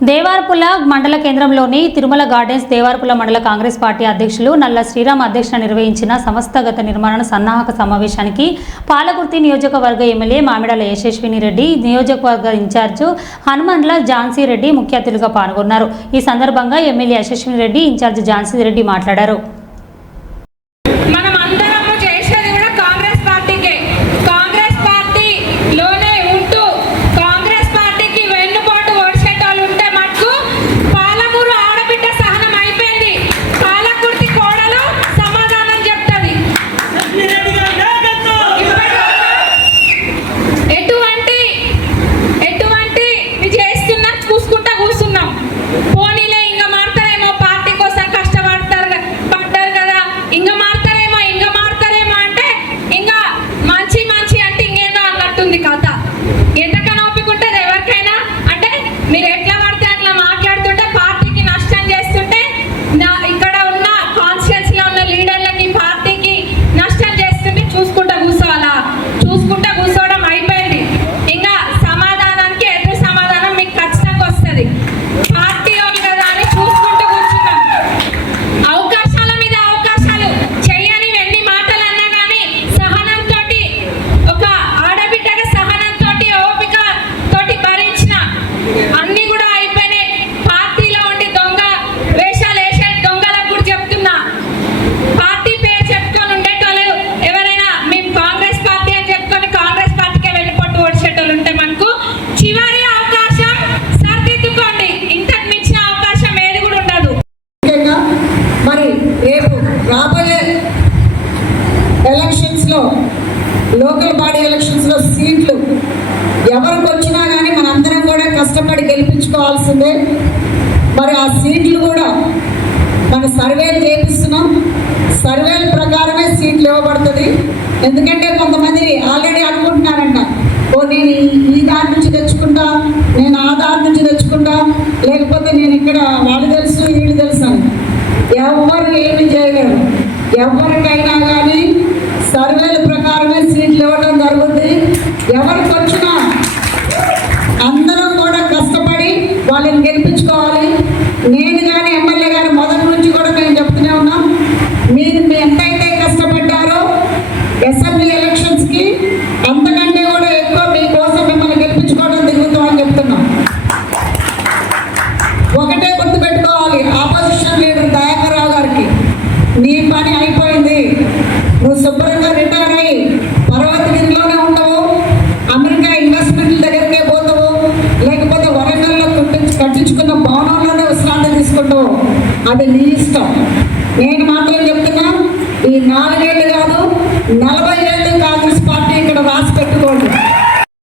దేవార్పుల మండల కేంద్రంలోని తిరుమల గార్డెన్స్ దేవార్పుల మండల కాంగ్రెస్ పార్టీ అధ్యక్షులు నల్ల శ్రీరామ్ అధ్యక్షత నిర్వహించిన సంస్థాగత నిర్మాణ సన్నాహక సమావేశానికి పాలకుర్తి నియోజకవర్గ ఎమ్మెల్యే మామిడాల యశస్విని రెడ్డి, నియోజకవర్గ ఇన్ఛార్జ్ హనుమండ్ల ఝాన్సీ రెడ్డి ముఖ్య అతిథులుగా పాల్గొన్నారు. ఈ సందర్భంగా ఎమ్మెల్యే యశస్విని రెడ్డి, ఇన్ఛార్జ్ ఝాన్సీ రెడ్డి మాట్లాడారు. లోకల్ బాడీ ఎలక్షన్స్లో సీట్లు ఎవరికి వచ్చినా కానీ మనందరం కూడా కష్టపడి గెలిపించుకోవాల్సిందే. మరి ఆ సీట్లు కూడా మన సర్వేలు చేపిస్తున్నాం. సర్వేల ప్రకారమే సీట్లు ఇవ్వబడుతుంది. ఎందుకంటే కొంతమంది ఆల్రెడీ అనుకుంటున్నారంట, ఓ నేను ఈ దారి నుంచి తెచ్చుకుంటా, నేను ఆ దారి నుంచి తెచ్చుకుంటా, లేకపోతే నేను ఇక్కడ వాళ్ళు తెలుసు వీళ్ళు తెలుసు అని. ఎవరు ఏమి చేయలేరు. ఎవరికైనా కానీ సర్వేల ప్రకారమే సీట్లు ఇవ్వడం జరుగుతుంది. ఎవరికి వచ్చినా అందరం కూడా కష్టపడి వాళ్ళని గెలిపించుకోవాలి. నేను కానీ ఎమ్మెల్యే గారు మొదటి నుంచి కూడా మేము చెప్తూనే ఉన్నాం, మీరు ఎంతైతే కష్టపడ్డారో అసెంబ్లీ ఎలక్షన్స్కి అంతకంటే కూడా ఎక్కువ మీకోసం మిమ్మల్ని గెలిపించుకోవడం దిగుతామని చెప్తున్నాం. ఒకటే గుర్తుపెట్టుకోవాలి, ఆపోజిషన్ లీడర్ దయాకర్ రావు గారికి నీ పని అయిపోయింది. నువ్వు శుభ్రంగా రిటైర్ అయ్యి పర్వతగిరిలోనే ఉండవు, అమెరికా ఇన్వెస్ట్మెంట్ల దగ్గరికే పోతావు, లేకపోతే వరంగల్లో కట్టించుకున్న భవనంలోనే విశ్రాంతి తీసుకుంటావు. అది నీ ఇష్టం. నేను మాత్రం చెప్తున్నా, ఈ 4 ఏళ్ళు కాదు 40